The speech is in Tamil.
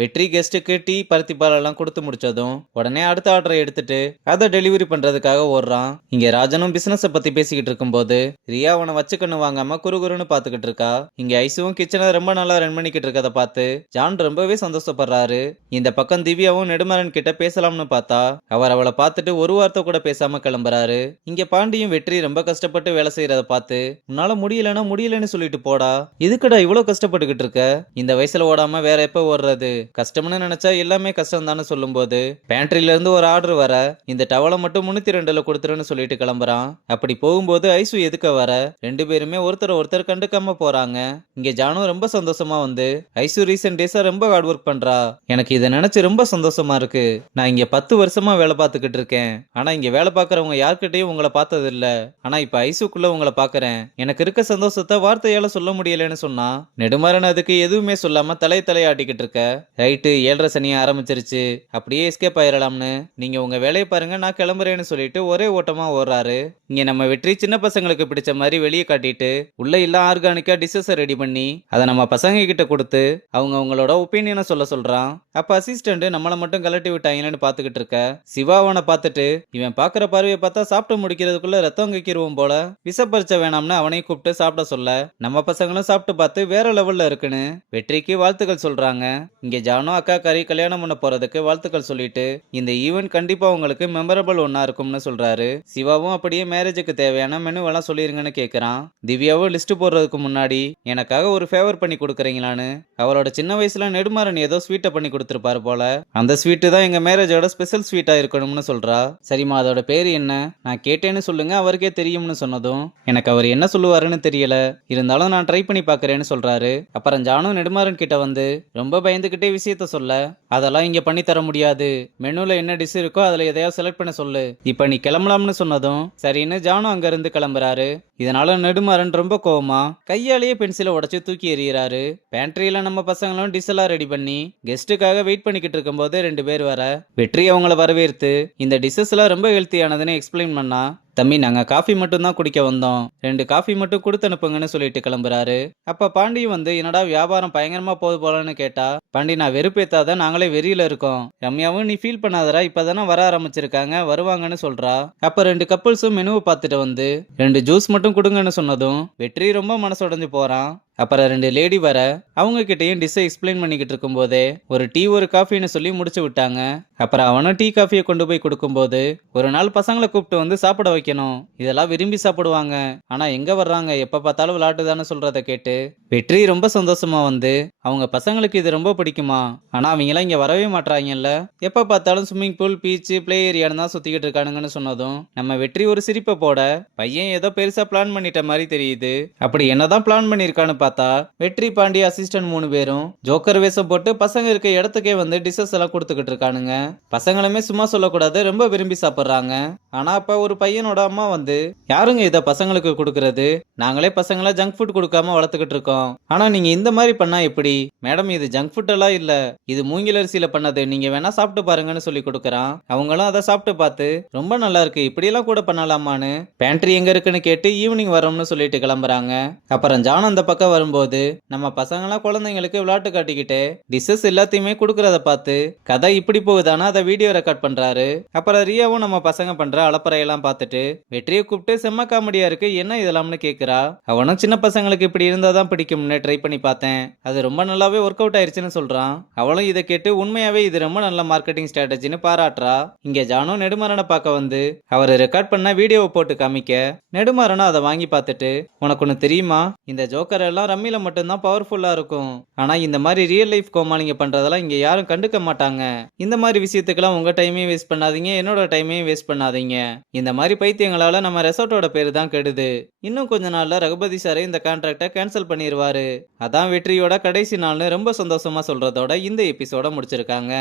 வெற்றி கெஸ்ட்டுக்கு டீ பருத்தி பால் எல்லாம் கொடுத்து முடிச்சதும் உடனே அடுத்த ஆர்டரை எடுத்துட்டு அதை டெலிவரி பண்றதுக்காக ஓடுறான். இங்க ராஜனும் பிசினஸ் பத்தி பேசிக்கிட்டு இருக்கும்போது ரியா அவனை வச்சுக்கண்ணு வாங்காம குறுகுறுன்னு பாத்துக்கிட்டு இருக்கா. இங்க ஐசுவும் கிச்சனை ரொம்ப நல்லா ரன் பண்ணிக்கிட்டு இருக்கதை பார்த்து ஜான் ரொம்பவே சந்தோஷப்படுறாரு. இந்த பக்கம் திவ்யாவும் நெடுமாறன் கிட்ட பேசலாம்னு பார்த்தா அவர் அவளை பார்த்துட்டு ஒரு வார்த்தை கூட பேசாம கிளம்புறாரு. இங்க பாண்டியும் வெற்றி ரொம்ப கஷ்டப்பட்டு வேலை செய்யறத பார்த்து உன்னால முடியலன்னா முடியலன்னு சொல்லிட்டு போடா, இதுக்குடா இவ்வளவு கஷ்டப்பட்டுக்கிட்டு இருக்க, இந்த வயசுல ஓடாம வேற எப்ப ஓடுறது, கஷ்டம்னு நினைச்சா எல்லாமே கஷ்டம் தானே சொல்லும் போது பேண்ட்ரில இருந்து ஒரு ஆர்டர் வர இந்த டவலை மட்டும் 302ல கொடுத்துருன்னு சொல்லிட்டு கிளம்புறான். அப்படி போகும்போது ஐசு எதுக்க வர ரெண்டு பேருமே ஒருத்தர் கண்டுக்காம போறாங்க. இங்க ஜானு ரொம்ப சந்தோஷமா வந்து ஐசு ரீசன்ட் டேஸா ரொம்ப ஹார்ட் ஒர்க் பண்றா, எனக்கு இதை நினைச்சு ரொம்ப சந்தோஷமா இருக்கு, நான் இங்க 10 வருஷமா வேலை பார்த்துக்கிட்டு இருக்கேன், ஆனா இங்க வேலை பார்க்கறவங்க யார்கிட்டயும் உங்களை பார்த்தது இல்ல, ஆனா இப்ப ஐசுக்குள்ள உங்களை பாக்குறேன், எனக்கு இருக்க சந்தோஷத்தை வார்த்தையால சொல்ல முடியலன்னு சொன்னா நெடுமாறன் அதுக்கு எதுவுமே சொல்லாம தலையாட்டிக்கிட்டு இருக்க. ரைட்டு 7:30 சனி ஆரம்பிச்சிருச்சு, அப்படியே எஸ்கேப் ஆயிரலாம்னு நீங்க உங்க வேலையை பாருங்க, நான் கிளம்புறேன்னு சொல்லிட்டு ஒரே ஓட்டமா ஓடுறாரு. இங்க நம்ம வெற்றி சின்ன பசங்களுக்கு பிடிச்ச மாதிரி வெளியே காட்டிட்டு உள்ள எல்லாம் ஆர்கானிக்கா டிஷஸ் ரெடி பண்ணி அதை நம்ம பசங்க கிட்ட கொடுத்து அவங்க அவங்களோட ஒப்பீனியனை சொல்றான். அப்ப அசிஸ்டன்ட் நம்மளை மட்டும் கலட்டி விட்டாங்கன்னு பாத்துக்கிட்டு இருக்க சிவாவனை பார்த்துட்டு இவன் பாக்குற பார்வையை பார்த்தா சாப்பிட்டு முடிக்கிறதுக்குள்ள ரத்தம் கைக்கிருவோம் போல, விசப்பரிச்ச வேணாம்னு அவனையும் கூப்பிட்டு சாப்பிட சொல்ல நம்ம பசங்களும் சாப்பிட்டு பார்த்து வேற லெவல்ல இருக்குன்னு வெற்றிக்கு வாழ்த்துக்கள் சொல்றாங்க. இங்க ஜானு அக்கா கறி கல்யாணம் பண்ண போறதுக்கு வாழ்த்துக்கள் சொல்லிட்டு இந்த ஈவென்ட் கண்டிப்பா உங்களுக்கு மெமரபிள் ஒன்னா இருக்கும்னு சொல்றாரு. சிவாவும் அப்படியே மேரேஜுக்கு தேவையான மெனு எல்லாம் சொல்லிருங்கன்னு கேக்குறான். திவ்யாவும் லிஸ்ட் போடுறதுக்கு முன்னாடி எனக்காக ஒரு ஃபேவர் பண்ணி கொடுக்குறீங்களான்னு அவளோட சின்ன வயசுல நெடுமாறன் ஏதோ ஸ்வீட்டை பண்ணி கொடுத்துருப்பாரு போல, அந்த ஸ்வீட்டு தான் எங்க மேரேஜோட ஸ்பெஷல் ஸ்வீட்டா இருக்கணும்னு சொல்றா. சரிம்மா அதோட பேரு என்ன, நான் கேட்டேன்னு சொல்லுங்க, அவருக்கே தெரியும்னு சொன்னதும் எனக்கு அவர் என்ன சொல்லுவாருன்னு தெரியல, இருந்தாலும் நான் ட்ரை பண்ணி பாக்குறேன்னு சொல்றாரு. அப்புறம் ஜானு நெடுமாறன் கிட்ட வந்து ரொம்ப பயந்துகிட்டே விஷயத்த சொல்ல அதெல்லாம் இங்க பண்ணி தர முடியாது, மெனுல என்ன டிஷ் இருக்கோ அதுல எதையாவது செலக்ட் பண்ண சொல்லு, இப்ப நீ கிளம்பலாம்னு சொன்னதும் சரின்னு ஜானு அங்க இருந்து கிளம்புறாரு. இதனால நெடுமாறன் ரொம்ப கோவமா கையாலேயே பென்சிலை உடைச்சு தூக்கி எறிகிறாரு. பேண்ட்ரியில நம்ம பசங்களும் டிஷ் எல்லாம் ரெடி பண்ணி கெஸ்ட்டுக்காக வெயிட் பண்ணிக்கிட்டு இருக்கும் போது 2 பேர் வர வெற்றி அவங்கள வரவேற்று இந்த டிஷஸ் எல்லாம் ரொம்ப ஹெல்த்தியானதுன்னு எக்ஸ்பிளைன் பண்ணா, தம்பி நாங்க காஃபி மட்டும் தான் குடிக்க வந்தோம், 2 காஃபி மட்டும் கொடுத்து அனுப்புங்கன்னு சொல்லிட்டு கிளம்புறாரு. அப்ப பாண்டியும் வந்து என்னடா வியாபாரம் பயங்கரமா போது போலன்னு கேட்டா பாண்டி நான் வெறுப்பேத்தாத, நாங்களே வெறியில இருக்கோம், ரம்யாவும் நீ ஃபீல் பண்ணாதரா, இப்பதானே வர ஆரம்பிச்சிருக்காங்க வருவாங்கன்னு சொல்றா. அப்ப 2 கப்பல்ஸும் மெனுவை பார்த்துட்டு வந்து 2 ஜூஸ் மட்டும் கொடுங்கன்னு சொன்னதும் வெற்றி ரொம்ப மனசுடைஞ்சு போறான். அப்புறம் 2 லேடி வர அவங்க கிட்டையும் டிஷ்ஷை எக்ஸ்பிளைன் பண்ணிக்கிட்டு இருக்கும் போதே ஒரு டீ ஒரு காஃபின்னு சொல்லி முடிச்சு விட்டாங்க. அப்புறம் அவனும் டீ காஃபியை கொண்டு போய் கொடுக்கும்போது ஒரு நாள் பசங்களை கூப்பிட்டு வந்து சாப்பிட வைக்கணும், இதெல்லாம் விரும்பி சாப்பிடுவாங்க, ஆனா எங்க வர்றாங்க எப்ப பார்த்தாலும் விளையாட்டுதான்னு சொல்றத கேட்டு வெற்றி ரொம்ப சந்தோஷமா வந்து அவங்க பசங்களுக்கு இது ரொம்ப பிடிக்குமா, ஆனா அவங்களாம் இங்க வரவே மாட்டாங்கல்ல, எப்ப பார்த்தாலும் ஸ்விம்மிங் பூல் பீச் பிளே ஏரியான்னு தான் சுத்திக்கிட்டு இருக்கானுங்கன்னு சொன்னதும் நம்ம வெற்றி ஒரு சிரிப்பை போட பையன் ஏதோ பெருசா பிளான் பண்ணிட்ட மாதிரி தெரியுது. அப்படி என்னதான் பிளான் பண்ணிருக்கான்னு பார்த்தா வெற்றி பாண்டி அசிஸ்டன்ட் 3 பேரும் ஜோக்கர் வேஷம் போட்டு பசங்க இருக்க இடத்துக்கே வந்து டிஷஸ் எல்லாம் கொடுத்துக்கிட்டு இருக்கானுங்க. பசங்களுமே சும்மா சொல்லக்கூடாது ரொம்ப விரும்பி சாப்பிடுறாங்க. ஆனா அப்ப ஒரு பையனோட அம்மா வந்து யாருங்க இத பசங்களுக்கு கொடுக்கறது, நாங்களே பசங்களை ஜங்க் ஃபுட் கொடுக்காம வளர்த்துக்கிட்டு இருக்கோம், ஆனா நீங்க இந்த மாதிரி பண்ணா எப்படி மேடம், இது ஜங்க் ஃபுட் எல்லாம் இல்ல, இது மூங்கில் அரிசியில பண்ணது, நீங்க வேணா சாப்பிட்டு பாருங்கன்னு சொல்லி கொடுக்கறான். அவங்களும் அதை சாப்பிட்டு பார்த்து ரொம்ப நல்லா இருக்கு, இப்படி எல்லாம் கூட பண்ணலாமான்னு பேண்ட்ரி எங்க இருக்குன்னு கேட்டு ஈவினிங் வரோம்னு சொல்லிட்டு கிளம்புறாங்க. அப்புறம் ஜான் அந்த பக்கம் வரும்போது நம்ம பசங்களாம் குழந்தைங்களுக்கு விளையாட்டு காட்டிக்கிட்டு டிஷஸ் எல்லாத்தையுமே கொடுக்கறத பார்த்து கதை இப்படி போகுதானா அதை வீடியோ ரெக்கார்ட் பண்றாரு. அப்புறம் ரியாவும் நம்ம பசங்க பண்ற அலப்பறையெல்லாம் பார்த்துட்டு வெற்றியை கூப்பிட்டு செம்ம காமெடியா இருக்கு என்ன இதெல்லாம்னு கேக்குறா. அவனும் சின்ன பசங்களுக்கு இப்படி இருந்தாதான் பிடிக்கும்னு ட்ரை பண்ணி பார்த்தேன், அது ரொம்ப நல்லாவே ஒர்க் அவுட் ஆயிருச்சுன்னு சொல்றான். அவளும் இதை கேட்டு உண்மையாவே இது ரொம்ப நல்ல மார்க்கெட்டிங் ஸ்ட்ராட்டஜின்னு பாராட்டுறா. இங்க ஜானு நெடுமாறனை பார்க்க வந்து அவர் ரெக்கார்ட் பண்ண வீடியோவை போட்டு காமிக்க நெடுமாறனும் அதை வாங்கி பார்த்துட்டு உனக்கு ஒண்ணு தெரியுமா, இந்த ஜோக்கர் எல்லாம் ரம்மில மட்டும்தான் பவர்ஃபுல்லா இருக்கும், ஆனா இந்த மாதிரி ரியல் லைஃப் கோமாளிங்க பண்றதெல்லாம் இங்க யாரும் கண்டுக்க மாட்டாங்க, இந்த மாதிரி விஷயத்துக்கெல்லாம் உங்க டைமையும் வேஸ்ட் பண்ணாதீங்க, என்னோட டைமையும் வேஸ்ட் பண்ணாதீங்க, இந்த மாதிரி பைத்தியங்களால நம்ம ரெசார்ட்டோட பேரு தான் கெடுது, இன்னும் கொஞ்ச நாள்ல ரகுபதி சாரே இந்த கான்ட்ராக்டை கேன்சல் பண்ணிடுவாரு, அதான் வெற்றியோட கடைசி நாள்னு ரொம்ப சந்தோஷமா சொல்றதோட இந்த எபிசோட முடிச்சிருக்காங்க.